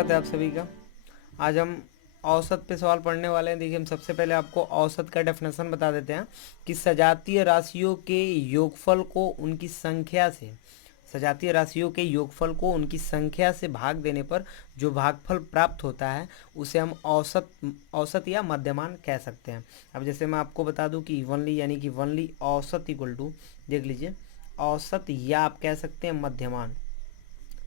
स्वागत है आप सभी का। आज हम औसत पे सवाल पढ़ने वाले हैं। देखिए, हम सबसे पहले आपको औसत का डेफिनेशन बता देते हैं कि सजातीय राशियों के योगफल को उनकी संख्या से सजातीय राशियों के योगफल को उनकी संख्या से भाग देने पर जो भागफल प्राप्त होता है उसे हम औसत या मध्यमान कह सकते हैं। अब जैसे मैं आपको बता दूं कि इवनली यानी कि वनली औसत इक्वल टू, देख लीजिए, औसत या आप कह सकते हैं मध्यमान।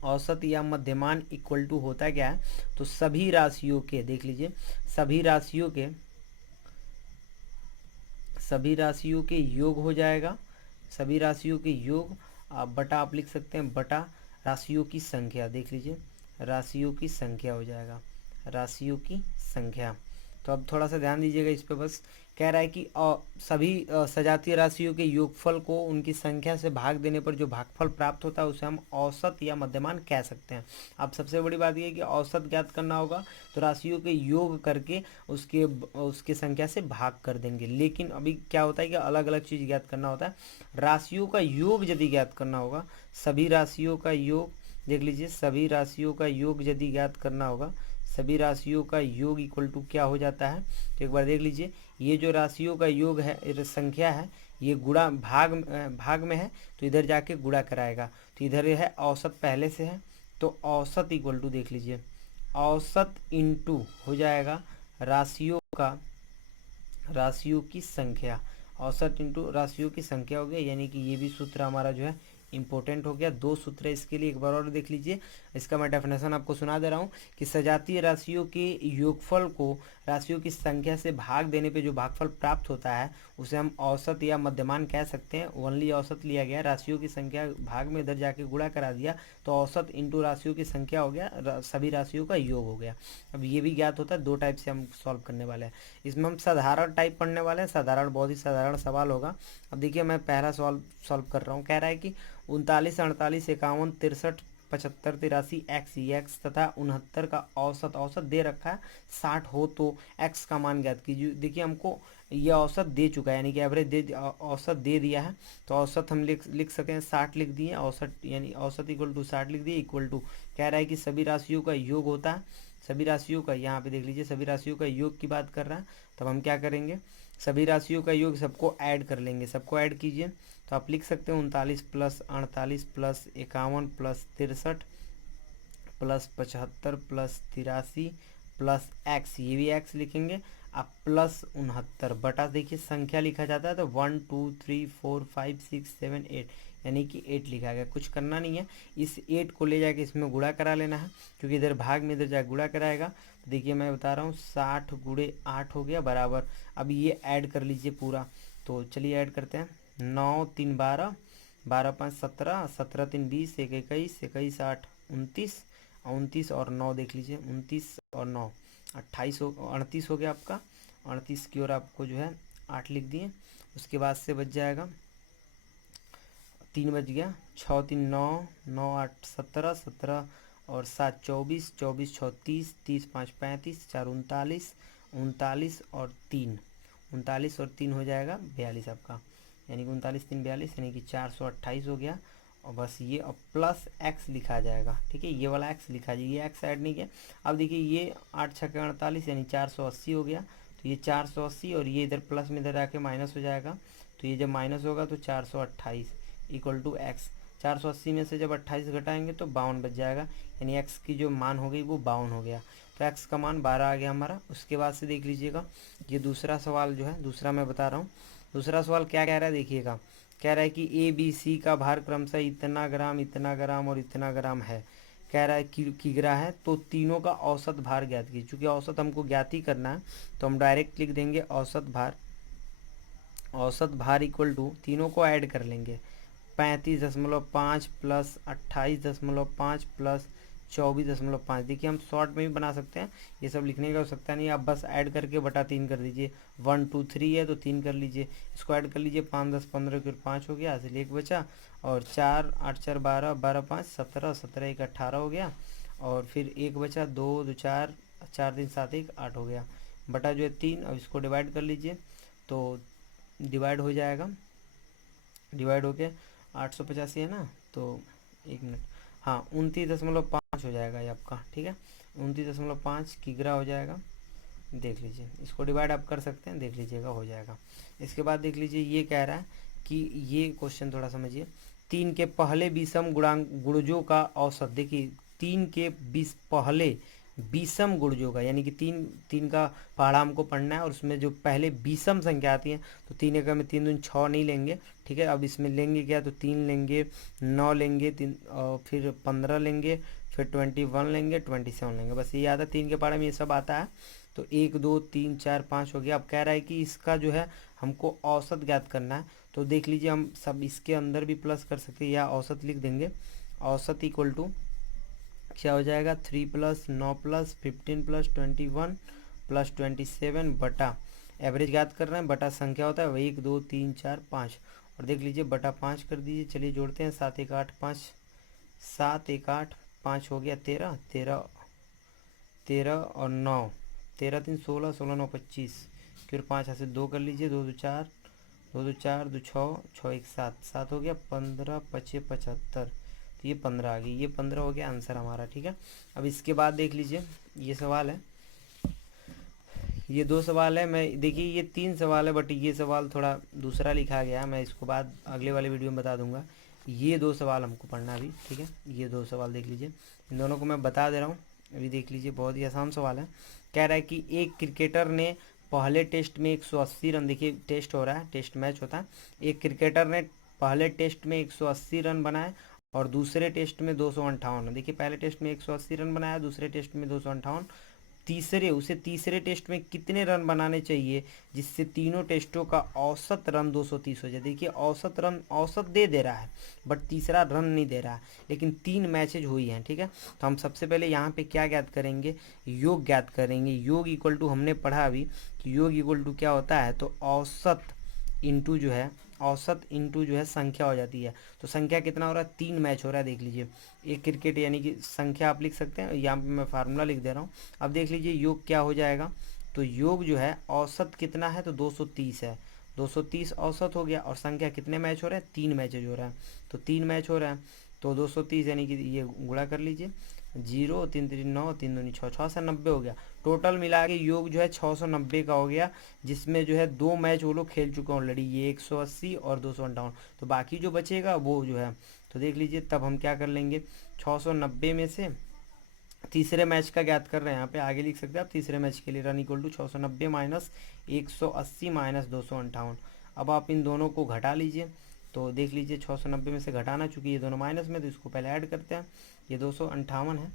औसत या मध्यमान इक्वल टू होता क्या है, तो सभी राशियों के, देख लीजिए, सभी राशियों के सभी राशियों के योग हो जाएगा। सभी राशियों के योग बटा आप लिख सकते हैं बटा राशियों की संख्या। देख लीजिए, राशियों की संख्या हो जाएगा, राशियों की संख्या। तो अब थोड़ा सा ध्यान दीजिएगा इस पे। बस कह रहा है कि सभी सजातीय राशियों के योगफल को उनकी संख्या से भाग देने पर जो भागफल प्राप्त होता है उसे हम औसत या मध्यमान कह सकते हैं। अब सबसे बड़ी बात यह है कि औसत ज्ञात करना होगा तो राशियों के योग करके उसके उसके संख्या से भाग कर देंगे। लेकिन अभी क्या होता है कि अलग अलग चीज़ ज्ञात करना होता है। राशियों का योग यदि ज्ञात करना होगा, सभी राशियों का योग, देख लीजिए, सभी राशियों का योग यदि ज्ञात करना होगा, सभी राशियों का योग इक्वल टू क्या हो जाता है, तो एक बार देख लीजिए, ये जो राशियों का योग है, संख्या है, ये गुणा भाग में है तो इधर जाके गुणा कराएगा, तो इधर है औसत पहले से है, तो औसत इक्वल टू, देख लीजिए, औसत इंटू हो जाएगा राशियों की संख्या। औसत इंटू राशियों की संख्या हो गया, यानी कि ये भी सूत्र हमारा जो है इंपॉर्टेंट हो गया। दो सूत्र है इसके लिए, एक बार और देख लीजिए। इसका मैं डेफिनेशन आपको सुना दे रहा हूँ कि सजातीय राशियों के योगफल को राशियों की संख्या से भाग देने पे जो भागफल प्राप्त होता है उसे हम औसत या मध्यमान कह सकते हैं। ओनली औसत लिया गया, राशियों की संख्या भाग में इधर जाके गुणा करा दिया, तो औसत इंटू राशियों की संख्या हो गया, सभी राशियों का योग हो गया। अब ये भी ज्ञात होता है, दो टाइप से हम सॉल्व करने वाले हैं। इसमें हम साधारण टाइप पढ़ने वाले हैं, साधारण, बहुत ही साधारण सवाल होगा। अब देखिए, मैं पहला सवाल सॉल्व कर रहा हूँ। कह रहा है कि 39, 48, 51, 63, 75, 83 एक्स तथा 69 का औसत दे रखा है 60 हो तो एक्स का मान ज्ञात कीजिए। देखिए, हमको ये औसत दे चुका है, यानी कि एवरेज औसत दे दिया है, तो औसत हम लिख सकें 60 लिख दिए, औसत यानी औसत इक्वल टू 60 लिख दिए, इक्वल टू कह रहा है कि सभी राशियों का योग होता है, सभी राशियों का, यहाँ पे देख लीजिए, सभी राशियों का योग की बात कर रहा है। तब हम क्या करेंगे, सभी राशियों का योग सबको ऐड कर लेंगे, सबको ऐड कीजिए, तो आप लिख सकते हैं 39 plus 48 plus 51 plus 63 plus 75 plus 83 plus x, ये भी एक्स लिखेंगे आप, प्लस 69 बटा, देखिए संख्या लिखा जाता है तो 1 2 3 4 5 6 7 8, यानी कि 8 लिखा गया। कुछ करना नहीं है, इस 8 को ले जाके इसमें गुणा करा लेना है, क्योंकि इधर भाग में इधर जाके गुणा कराएगा। तो देखिए, मैं बता रहा हूँ 60 गुणे 8 हो गया बराबर, अब ये ऐड कर लीजिए पूरा, तो चलिए ऐड करते हैं। 9 3 12, 12 5 17, 17 3 20, 1 21, 21 8 29, 29 और 9, देख लीजिए, 29 और 9 28 हो, 38 हो गया आपका। 38 की ओर आपको जो है 8 लिख दिए, उसके बाद से बच जाएगा 3 बच गया, 6 3 9, 9 8 17, 17 और 7 24, 24 6 30, 30 5 35, 4 39, 39 और 3, 39 और 3 हो जाएगा 42 आपका, यानी कि 39 3 42, यानी कि 428 हो गया। और बस ये अब प्लस एक्स लिखा जाएगा, ठीक है, ये वाला एक्स लिखा जाएगा, ये एक्स ऐड नहीं किया। अब देखिए, ये 8 6 48, यानी 480 हो गया, तो ये 480 और ये इधर प्लस में इधर आके माइनस हो जाएगा, तो ये जब माइनस होगा तो 428 इक्वल टू एक्स। 480 में से जब 28 घटाएंगे तो 52 बच जाएगा, यानी एक्स की जो मान हो गई वो 52 हो गया, तो एक्स का मान 12 आ गया हमारा। उसके बाद से देख लीजिएगा, ये दूसरा सवाल जो है, दूसरा मैं बता रहा हूँ, दूसरा सवाल क्या कह रहा है, देखिएगा, कह रहा है कि ए बी सी का भार क्रमशः इतना ग्राम और इतना ग्राम है। कह रहा है किग्रा है, तो तीनों का औसत भार ज्ञात कीजिए। चूंकि औसत हमको ज्ञात ही करना है तो हम डायरेक्ट लिख देंगे औसत भार इक्वल टू, तीनों को ऐड कर लेंगे, 35.5 प्लस 28.5 प्लस 24.5। देखिए, हम शॉर्ट में भी बना सकते हैं, ये सब लिखने का आवश्यकता नहीं है, आप बस ऐड करके बटा 3 कर दीजिए। 1 2 3 है तो 3 कर लीजिए, इसको ऐड कर लीजिए, 5 10 15 फिर 5 हो गया, इसलिए 1 बचा, और 4 8 4 12, 12 5 17, 17 1 18 हो गया, और फिर 1 बचा, 2 2 4, 4 3 7 1 8 हो गया, बटा जो है 3। अब इसको डिवाइड कर लीजिए, तो डिवाइड हो जाएगा, डिवाइड होके 885 है ना, तो 1 मिनट, हाँ 29.5 हो जाएगा ये आपका, ठीक है, 29.5 किग्रा हो जाएगा। देख लीजिए, इसको डिवाइड आप कर सकते हैं, देख लीजिएगा हो जाएगा। इसके बाद देख लीजिए ये कह रहा है कि ये क्वेश्चन थोड़ा समझिए, 3 के पहले विषम गुणांक गुणजों का औसत। देखिए 3 के पहले विषम गुणजों का, यानी कि तीन का पहाड़ा हमको पढ़ना है, और उसमें जो पहले विषम संख्या आती है, तो 3 एकम में 3 दूनी 6 नहीं लेंगे, ठीक है। अब इसमें लेंगे क्या, तो 3 लेंगे, 9 लेंगे, और फिर 15 लेंगे, फिर 21 लेंगे, 27 लेंगे, बस ये आता है 3 के पहाड़े में ये सब आता है। तो 1 2 3 4 5 हो गया। अब कह रहा है कि इसका जो है हमको औसत ज्ञात करना है, तो देख लीजिए हम सब इसके अंदर भी प्लस कर सकते हैं, या औसत लिख देंगे। औसत इक्वल टू क्या हो जाएगा, 3 + 9 + 15 + 21 + 27 बटा एवरेज ज्ञात कर रहे हैं, बटा संख्या होता है 1 2 3 4 5, और देख लीजिए बटा 5 कर दीजिए। चलिए जोड़ते हैं, 7 1 8 5, 7 1 8 5 हो गया 13, 13 13 और 9, 13 3 16, 16 9 25, फिर 5 यहाँ से 2 कर लीजिए, 2 2 4, 2 2 4 2 6, 6 1 7, 7 हो गया, 15 5 75, तो ये 15 आ गई, ये 15 हो गया आंसर हमारा, ठीक है। अब इसके बाद देख लीजिए ये सवाल है, ये 2 सवाल है, मैं देखिए ये 3 सवाल है, बट ये सवाल थोड़ा दूसरा लिखा गया है, मैं इसको बाद अगले वाले वीडियो में बता दूंगा। ये 2 सवाल हमको पढ़ना अभी, ठीक है, ये 2 सवाल देख लीजिए, इन दोनों को मैं बता दे रहा हूँ अभी। देख लीजिए बहुत ही आसान सवाल है। कह रहा है कि एक क्रिकेटर ने पहले टेस्ट में 180 रन, देखिए टेस्ट हो रहा है, टेस्ट मैच होता है, एक क्रिकेटर ने पहले टेस्ट में 180 रन बनाए और दूसरे टेस्ट में 258। देखिए पहले टेस्ट में 180 रन बनाया, दूसरे टेस्ट में 258, तीसरे टेस्ट में कितने रन बनाने चाहिए जिससे तीनों टेस्टों का औसत रन 230 हो जाए। देखिए औसत रन, औसत दे रहा है बट तीसरा रन नहीं दे रहा है, लेकिन 3 मैचेज हुई हैं, ठीक है। तो हम सबसे पहले यहाँ पे क्या ज्ञात करेंगे, योग ज्ञात करेंगे। योग इक्वल टू हमने पढ़ा अभी कि योग इक्वल टू क्या होता है, तो औसत इंटू जो है, औसत इंटू जो है संख्या हो जाती है। तो संख्या कितना हो रहा है, 3 मैच हो रहा है, देख लीजिए एक क्रिकेट, यानी कि संख्या आप लिख सकते हैं, यहाँ पे मैं फार्मूला लिख दे रहा हूँ। अब देख लीजिए योग क्या हो जाएगा, तो योग जो है औसत कितना है, तो 230 है, 230 औसत हो गया, और संख्या कितने मैच हो रहे हैं, 3 मैचेज हो रहा है, तो 3 मैच हो रहा है, तो 230 यानी कि ये गुणा कर लीजिए, 0 3 3 9 3 दूनी 6, 6 से 90 हो गया। टोटल मिला के योग जो है 690 का हो गया, जिसमें जो है 2 मैच वो लोग खेल चुके हैं ऑलरेडी, ये 180 और 258, तो बाकी जो बचेगा वो जो है, तो देख लीजिए तब हम क्या कर लेंगे, 690 में से तीसरे मैच का ज्ञात कर रहे हैं, यहाँ पे आगे लिख सकते हैं आप, तीसरे मैच के लिए run equal to 690 minus 180 minus 258। अब आप इन दोनों को घटा लीजिए, तो देख लीजिए 690 में से घटाना, चूँकि ये दोनों माइनस में, तो इसको पहले ऐड करते हैं, ये 258 है,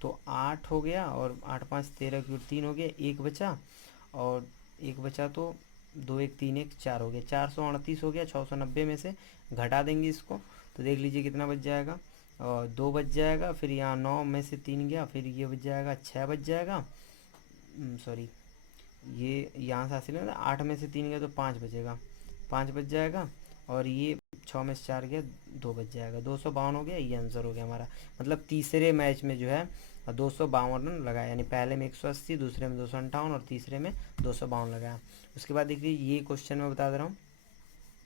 तो 8 हो गया, और 8 5 13 की 3 हो गया, एक बचा, और एक बचा, तो 2 1 3 1 4 हो गया, 438 हो गया, 690 में से घटा देंगे इसको, तो देख लीजिए कितना बच जाएगा, और 2 बच जाएगा, फिर यहाँ 9 में से 3 गया, फिर ये बच जाएगा, 6 बच जाएगा, सॉरी ये यहाँ से हासिल है, 8 में से 3 गया तो 5 बचेगा, 5 बच जाएगा, और ये 6 में से 4 गया, 2 बच जाएगा, 252 हो गया, ये आंसर हो गया हमारा। मतलब तीसरे मैच में जो है 252 रन लगाया, यानी पहले में 180, दूसरे में 258 और तीसरे में 252 लगाया। उसके बाद देखिए ये क्वेश्चन मैं बता दे रहा हूँ,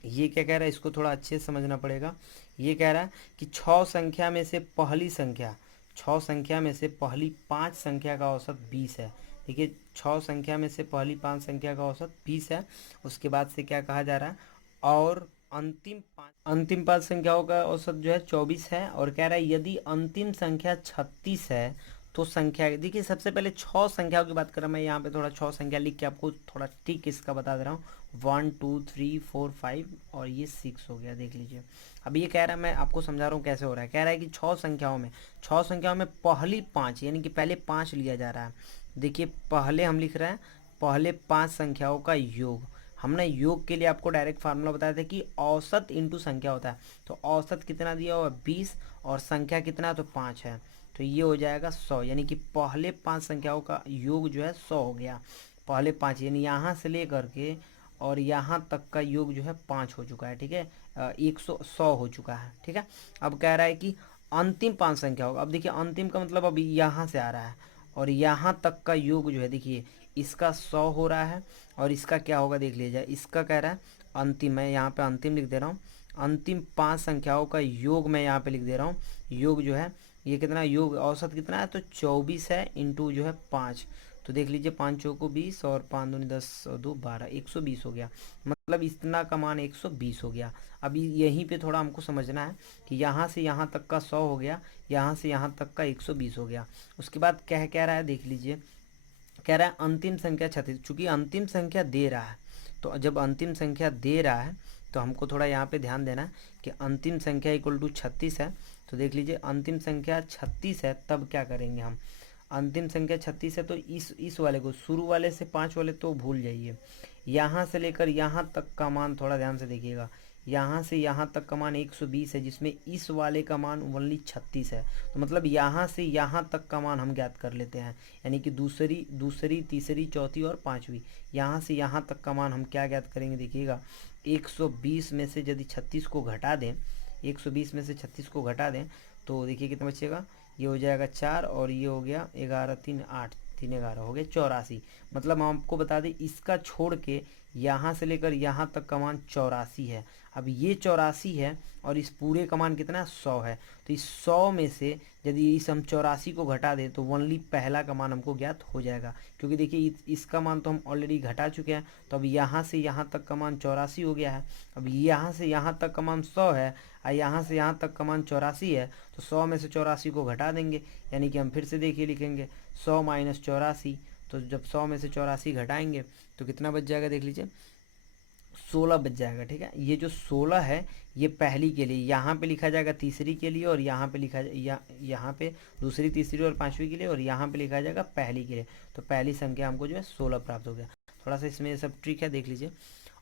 ये क्या कह रहा है, इसको थोड़ा अच्छे से समझना पड़ेगा। ये कह रहा है कि 6 संख्या में से पहली संख्या, 6 संख्या में से पहली 5 संख्या का औसत 20 है। देखिए 6 संख्या में से पहली 5 संख्या का औसत 20 है। उसके बाद से क्या कहा जा रहा है, और अंतिम 5 संख्याओं का औसत जो है 24 है, और कह रहा है यदि अंतिम संख्या 36 है तो संख्या, देखिए सबसे पहले 6 संख्याओं की बात करें, मैं यहाँ पे थोड़ा 6 संख्या लिख के आपको थोड़ा ठीक इसका बता दे रहा हूँ, 1 2 3 4 5 और ये 6 हो गया, देख लीजिए। अब ये कह रहा है, मैं आपको समझा रहा हूँ कैसे हो रहा है, कह रहा है कि 6 संख्याओं में पहली 5, यानी कि पहले 5 लिया जा रहा है। देखिए पहले हम लिख रहे हैं पहले 5 संख्याओं का योग। हमने योग के लिए आपको डायरेक्ट फार्मूला बताया था कि औसत इंटू संख्या होता है, तो औसत कितना दिया हुआ 20 और संख्या कितना, तो 5 है, तो ये हो जाएगा 100, यानी कि पहले 5 संख्याओं का योग जो है 100 हो गया। पहले 5 यानी यहाँ से लेकर के और यहाँ तक का योग जो है 5 हो चुका है, ठीक है, 100 हो चुका है, ठीक है। अब कह रहा है कि अंतिम 5 संख्या होगा। अब देखिए अंतिम का मतलब अभी यहाँ से आ रहा है, और यहाँ तक का योग जो है देखिए इसका 100 हो रहा है, और इसका क्या होगा देख लीजिए, इसका कह रहा है अंतिम, मैं यहाँ पे अंतिम लिख दे रहा हूँ, अंतिम 5 संख्याओं का योग मैं यहाँ पे लिख दे रहा हूँ, योग जो है ये कितना योग औसत कितना है, तो 24 है इंटू जो है 5। तो देख लीजिए 5 चौको 20 और 5 दूनी 10 और 2 12, 120 हो गया। मतलब इतना का मान 120 हो गया। अभी यहीं पे थोड़ा हमको समझना है कि यहाँ से यहाँ तक का 100 हो गया, यहाँ से यहाँ तक का 120 हो गया। उसके बाद कह रहा है, देख लीजिए, कह रहा है अंतिम संख्या 36। चूंकि अंतिम संख्या दे रहा है, तो जब अंतिम संख्या दे रहा है तो हमको थोड़ा यहाँ पे ध्यान देना है कि अंतिम संख्या इक्वल टू 36 है। तो देख लीजिए अंतिम संख्या 36 है, तब क्या करेंगे हम, अंतिम संख्या 36 है तो इस वाले को, शुरू वाले से 5 वाले तो भूल जाइए, यहाँ से लेकर यहाँ तक का मान थोड़ा ध्यान से देखिएगा, यहाँ से यहाँ तक का मान 120 है, जिसमें इस वाले का मान ओनली 36 है। तो मतलब यहाँ से यहाँ तक का मान हम ज्ञात कर लेते हैं, यानी कि दूसरी तीसरी चौथी और पांचवी, यहाँ से यहाँ तक का मान हम क्या ज्ञात करेंगे, देखिएगा 120 में से यदि 36 को घटा दें, 120 में से 36 को घटा दें तो देखिए कितना बचेगा, ये हो जाएगा 4 और ये हो गया 11 3 8 3 11 हो गया 84। मतलब हम आपको बता दें इसका छोड़ के यहाँ से लेकर यहाँ तक का मान 84 है। अब ये 84 है और इस पूरे का मान कितना 100 है। तो इस 100 में से यदि इस हम 84 को घटा दें तो ओनली पहला का मान हमको ज्ञात हो जाएगा, क्योंकि देखिए इसका मान तो हम ऑलरेडी घटा चुके हैं। तो अब यहाँ से यहाँ तक का मान 84 हो गया है। अब यहाँ से यहाँ तक का मान 100 है और यहाँ से यहाँ तक का मान 84 है। तो 100 में से 84 को घटा देंगे, यानी कि हम फिर से देखिए लिखेंगे 100 माइनस 84। तो जब 100 में से 84 घटाएंगे तो कितना बच जाएगा, देख लीजिए 16 बच जाएगा। ठीक है, ये जो 16 है ये पहली के लिए, यहाँ पे लिखा जाएगा तीसरी के लिए, और यहाँ पे लिखा यहाँ पे दूसरी तीसरी और पांचवी के लिए, और यहाँ पे लिखा जाएगा पहली के लिए। तो पहली संख्या हमको जो है 16 प्राप्त हो गया। थोड़ा सा इसमें सब ट्रिक है, देख लीजिए।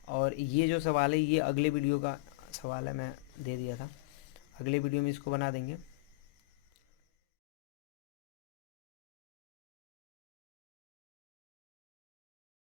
और ये जो सवाल है ये अगले वीडियो का सवाल है, मैं दे दिया था, अगले वीडियो में इसको बना देंगे।